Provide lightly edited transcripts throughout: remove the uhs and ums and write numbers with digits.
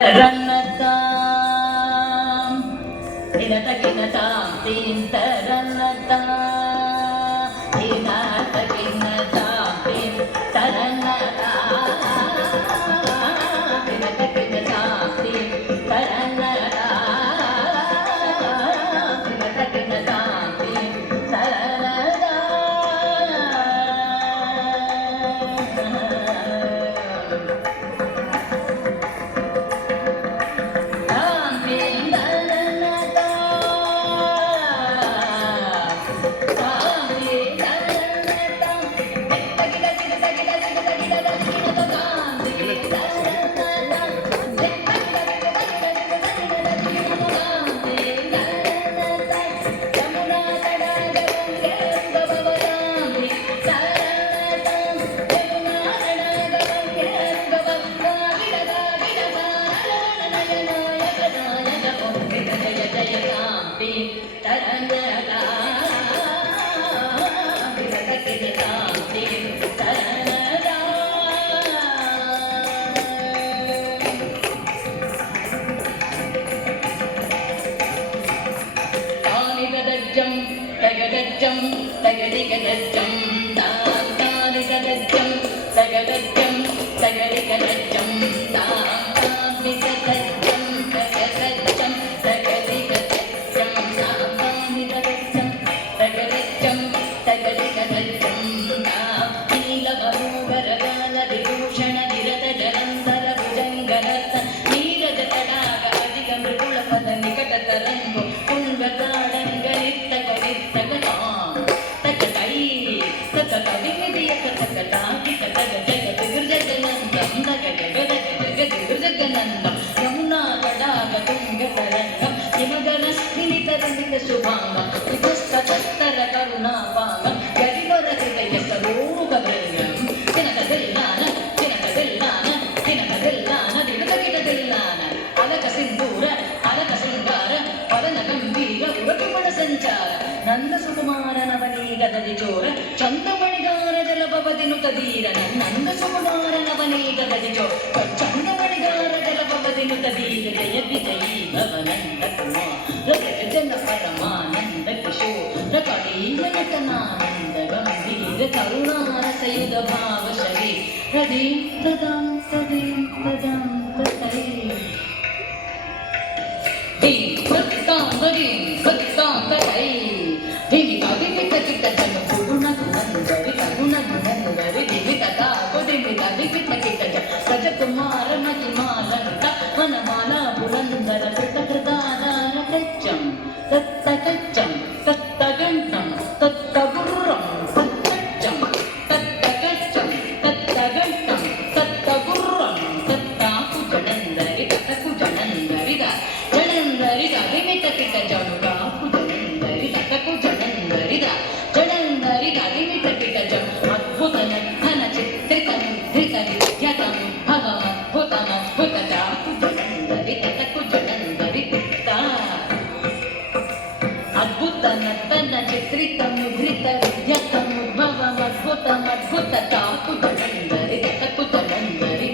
Ranata, Inatakinata, Tintaranata, Inatakinata, Tintaranata, Inatakinata, Tintaranata, Inatakinata, Tintaranata. Tagadajam, tagadigadajam, tagadajam, tagadajam, tagadigadajam, tagadajam, tagadajam, tagadigadajam, tagadajam, tagadajam, tagadigadajam, ನೀಲವರೂಗರಗಾಲ ವಿಭೂಷಣ ನಿರತ ಜಲಂಧರ ಭುಜಂಗರತ ನೀರದ ತಡಾಗ ಅಧಿಕ ಮೃದುಳ ಪದ ನಿಕಟ ತರಂಗು ಕುಂಗ ತಾಡಂಗ ಯಮುನಾ ತಡಾಗ ತುಂಗ ತರಂಗಂ ಹಿಮಗನ ಸ್ಮಿಲಿತರಂಗಿತ ಶುಭಾಂಗಂ ವಿಧಸ್ತತರ ಕರುಣಾಪಾಂಗಂ ಗರಿವರ ಹೃದಯ ಸರೋಗ ಭೃಂಗಂ ದಿನಕದೆಲ್ಲಾನ ದಿನಕದೆಲ್ಲಾನ ದಿನಕದೆಲ್ಲಾನ ದಿನಕಗಿಡದೆಲ್ಲಾನ ಅಲಕ ಸಿಂಧೂರ ಅಲಕ ಶೃಂಗಾರ ಪದನ ಗಂಭೀರ ಉರಟುಮಣ ಸಂಚಾರ ನಂದ ಸುಕುಮಾರನವನೀಗದದಿ ಚೋರ ಚಂದಮಣಿಗಾರ ಜಲಭವದಿನು ತದೀರ ನಂದ ಸುಕುಮಾರನವನೀಗದದಿ ಚೋರ ಚಂದಮಣಿಗಾರ ಜಲಭವದಿನು ತದೀರ ಜಯ ವಿಜಯೀ ಭವನಂದ ಕುಮಾರ ಜನ ಪರಮಾನಂದ ಕಿಶೋರ ಕಳೀಮನಟನಾನಂದ ಗಂಭೀರ ಕರುಣಾರಸಯುಧ ಭಾವ ಶರೀ ಹೃದೀಂ ತದಾಂ ತದೀಂ ತದಾಂ ತೈ ದೀಂ ಭಕ್ತಾಂ ತದೀಂ ಭಕ್ತಾಂ ತೈ ದಿಮಿತ ದಿಮಿತ ಕಿಟ ಜನ ಪುರುಣ ಗುಣಂದರಿ ಕರುಣ ಗುಣಂದರಿ ದಿಮಿತ ತಾಗು ದಿಮಿತ ದಿಮಿತ ಕಿಟ ಜನ ಗಜಕುಮಾರ ಮಹಿಮಾಲಂತ ವನಮಾಲ ಬುಲಂದರ ಕೃತ ಕೃತಾಧಾರ ಕಚ್ಚಂ ತತ್ತ ಕಚ್ಚಂ ತತ್ತ ಗಂಟಂ ತತ್ತ ಗುರ್ರಂ ತಚ್ಚಂ ತತ್ತ ಕಚ್ಚಂ ತತ್ತ ಗಂಟಂ ತತ್ತ ಗುರ್ರಂ ತತ್ತಾಕು ಜಡಂದರಿ ತತಕು ಜಡಂದರಿದ ಜಡಂದರಿದ ದಿಮಿತ ಕಿಟ ಜನುಗಾಕು ಜಡಂದರಿ ತತಕು ಜಡಂದರಿದ ಜಡಂದರಿದ ದಿಮಿತ ಕಿಟ ಜ ಅದ್ಭುತ ನಗ್ನ ಚಿತ್ರಿತ ಮುದ್ರಿತ ವಿದ್ಯತಂ ಭವಮದ್ಭುತಮದ್ಭುತ ಚಾಕು ಜಡಂದರಿ ತತಕು ಜಡಂದರಿ ತಿತ್ತ ಅದ್ಭುತ ನರ್ತನ ಚಿತ್ರಿತ ಮುದ್ರಿತ ವಿದ್ಯತಂ ಉದ್ಭವಮದ್ಭುತಮದ್ಭುತ ಚಾಕು ಜಡಂದರಿ ತತಕು ಜಡಂದರಿ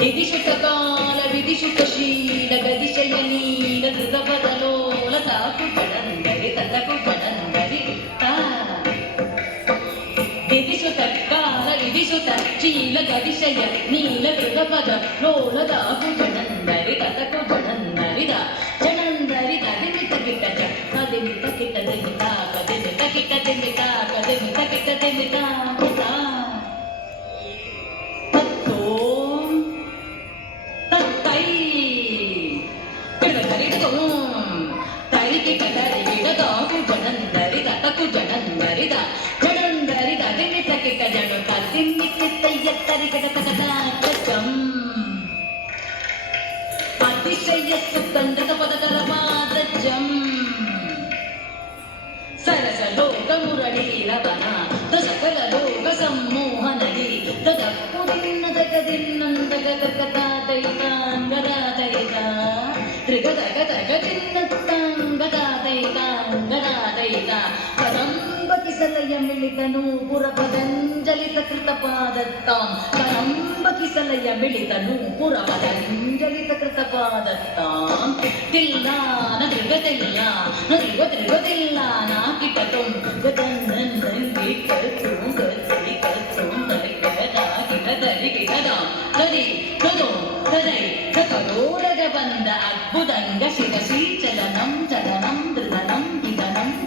ವಿಧಿಶುತ ಕಾಲ ವಿಧಿಶುತ ಶೀಲ ಗದಿಶಯ ನೀಲ ಧೃತ ಬದಲೋಲ ತಾಕು ಜಡಂದರಿ ತತಕು ಜಡಂದರಿ ವಿಧಿಸುತ ಕಾಲ ವಿಧಿಸುತ ಶೀಲ ಗದಿಶಯ ನೀಲ ಧೃತ ಪದ ಲೋಲ ತಾಕು ಜಡಂದರಿ ತತಕು ಜಡಂದರಿದ ಜಡಂದರಿದ ದಿಮಿತ ಕಿಟ ಜ ಕದಿಮಿತ ಕಿಟ ದಿಮಿತ ಕದಿಮಿತ ಕಿಟ ದಿಮಿತ ಕದಿಮಿತ ಕಿಟ ದಿಮಿತ ಕಿಟ ತತ್ತೋಂ ತತ್ತೈ ಕಿಡದರಿದೋಂ ತೈ ಕಿಟ ದರಿಗಿಡದಾಕು ಜಡಂದರಿ ತತಕು ಜಡಂದರಿದ ಜಡಂದರಿದ ದಿಮಿತ ಕಿಟ ಜನು ತದಿಮಿತಿತ್ತಯ್ಯ ತರಿಗಡ ತಗದ ಕಚ್ಚಂ ಅತಿಶಯ ಸುಗಂಧದ ಪದಕರ ಪಾದಜಂ ಸರಸ ಲೋಕ ಮುರಳೀರವನ ಸಕಲ ಲೋಕ ಸಂಮೋಹನದಿ ತದಪ್ಪುದಿನ್ನದಗದಿನ್ನಂದಗದಗದಾದೈತಾಂಗದಾದೈತ ತ್ರಿಗದಗದಗದಿನ್ನತ್ತಾಂಗದಾದೈತಾಂಗದಾದೈತ ಪರಂಬ ಕಿಸಲಯ ಮಿಳಿತನು ಪುರ ಪದಂಜಲಿತ ಕೃತ ಪಾದತ್ತಾಂ ಕರಂಬ ಕಿಸಲಯ ಮಿಳಿತನು ಪುರವದಂಜಲಿತ ಕೃತ ಪಾದತ್ತಾಂ ತಿಲ್ಲಾನ ತ್ರಿಗತಿಲ್ಲ ತ್ರಿಗತಿಲ್ಲ ನಾ ಕಿಟತುಂ ಗತನ್ನಂಗಿ ಕರ್ತುಂ ಗತಿ ಕರ್ತುಂ ತರಿಕದ ಕಿಟದರಿ ಕಿಟದಾಂ ತದಿ ತದೋ ತದೈ ತಕರೋರಗ ಬಂದ ಅದ್ಭುತಂಗ ಶಿವಶೀಚಲನಂ ಚಲನಂ ಧೃದನಂ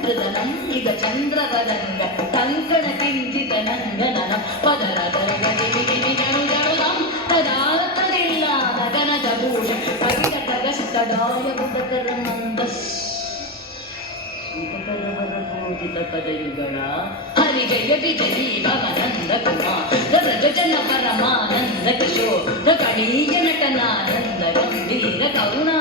ಧೃದನಂ ಇದ ಚಂದ್ರವದಂಗ ಕಂಕಣ ಕಿಂಚಿತ ನಂಗನನಂ ಪದರದರಗದಿವಿದಿವಿಗಣುಗಣುದಂ ತದಾರ್ಥದಿಲ್ಲ ನಗನದ ಭೂಷ ಪವಿಟಗಸ್ತದಾಯ ಬುಧಕರ ಮಂದಸ್ ೂಜಿತ ಪದಯುಗಳ ಹರಿಜಯ ವಿಜಯೀ ಭವನಂದ ಕುಮಾರ ವ್ರಜನ ಪರಮಾನಂದ ಕಿಶೋರ ಕಣೀಯ ನಟನಾನಂದ ಗಂಭೀರ ಕರುಣಾ